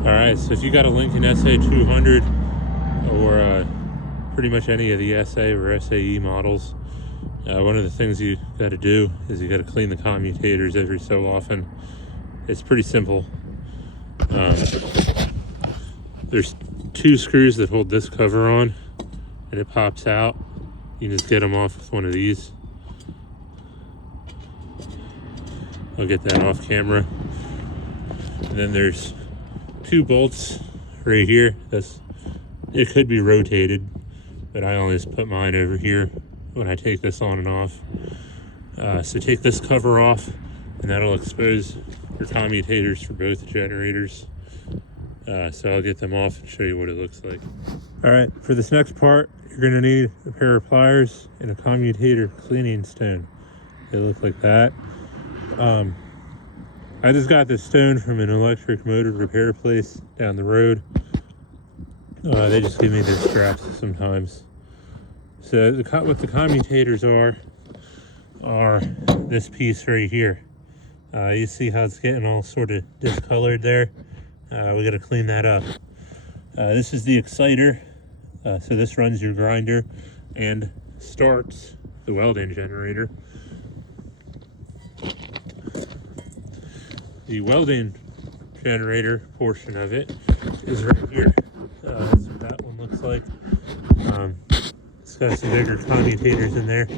Alright, so if you got a Lincoln Sa200 or pretty much any of the SA or SAE models, one of the things you got to do is you got to clean the commutators every so often. It's pretty simple. There's two screws that hold this cover on, and it pops out. You can just get them off with one of these. I'll get that off camera. And then there's two bolts right here. It could be rotated, but I always put mine over here when I take this on and off. So take this cover off, and that'll expose your commutators for both generators. So I'll get them off and show you what it looks like. All right, for this next part, you're gonna need a pair of pliers and a commutator cleaning stone. They look like that. I just got this stone from an electric motor repair place down the road. They just give me the straps sometimes. So what the commutators are this piece right here. You see how it's getting all sort of discolored there? We got to clean that up. This is the exciter. So this runs your grinder and starts the welding generator. The welding generator portion of it is right here. That's what that one looks like. It's got some bigger commutators in there.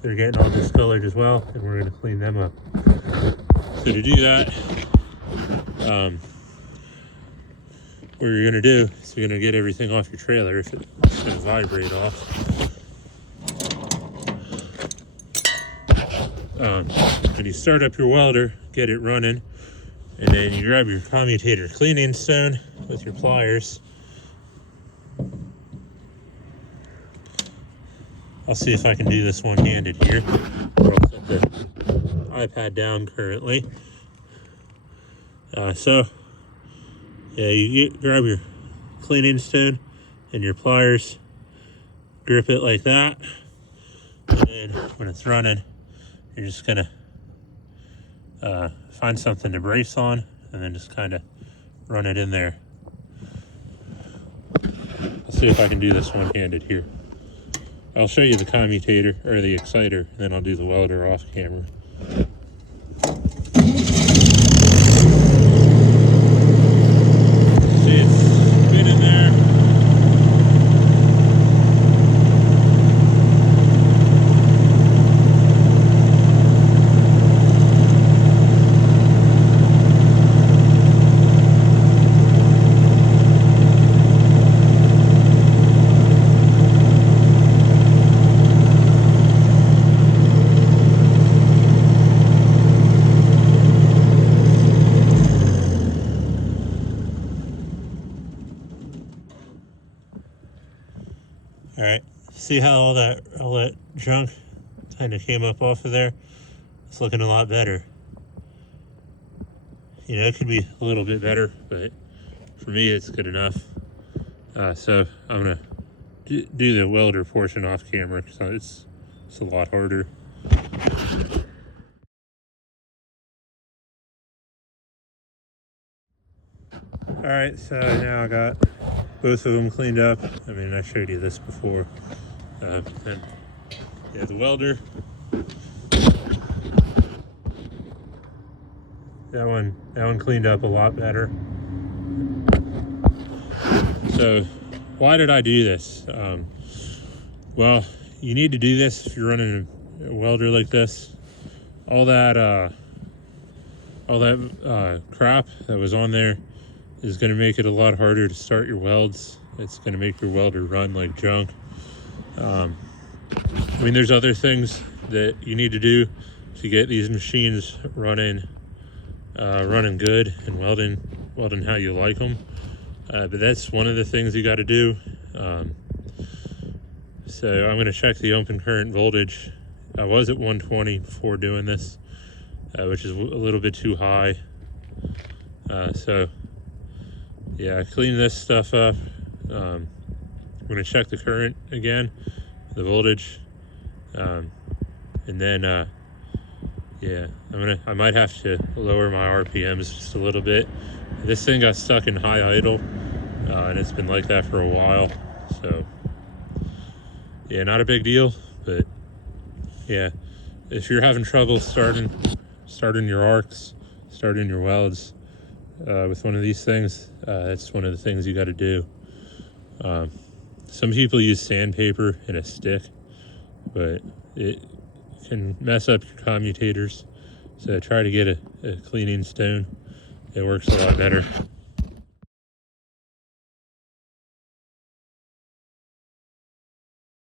They're getting all discolored as well, and we're going to clean them up. So to do that, what you're going to do is you're going to get everything off your trailer if it's going to vibrate off. When you start up your welder, get it running, and then you grab your commutator cleaning stone with your pliers. I'll see if I can do this one-handed here. I'll set the iPad down currently. You grab your cleaning stone and your pliers, grip it like that, and then when it's running, you're just gonna find something to brace on, and then just kind of run it in there. I'll see if I can do this one-handed here. I'll show you the commutator or the exciter, and then I'll do the welder off camera. See, it's spinning there. All right, see how all that junk kind of came up off of there? It's looking a lot better. You know, it could be a little bit better, but for me, it's good enough. So I'm gonna do the welder portion off camera because it's a lot harder. All right, so now I got both of them cleaned up. I mean, I showed you this before. Then, yeah, the welder. That one cleaned up a lot better. So, why did I do this? Well, you need to do this if you're running a welder like this. All that crap that was on there is going to make it a lot harder to start your welds. It's going to make your welder run like junk. I mean, there's other things that you need to do to get these machines running good and welding how you like them. But that's one of the things you got to do. So I'm going to check the open current voltage. I was at 120 before doing this, which is a little bit too high. So yeah, I cleaned this stuff up. I'm going to check the current again, the voltage, and then yeah, I might have to lower my RPMs just a little bit This thing got stuck in high idle, and it's been like that for a while. So yeah, not a big deal, but yeah, if you're having trouble starting your arcs, starting your welds with one of these things, that's one of the things you got to do. Some people use sandpaper and a stick, but it can mess up your commutators. So try to get a cleaning stone. It works a lot better.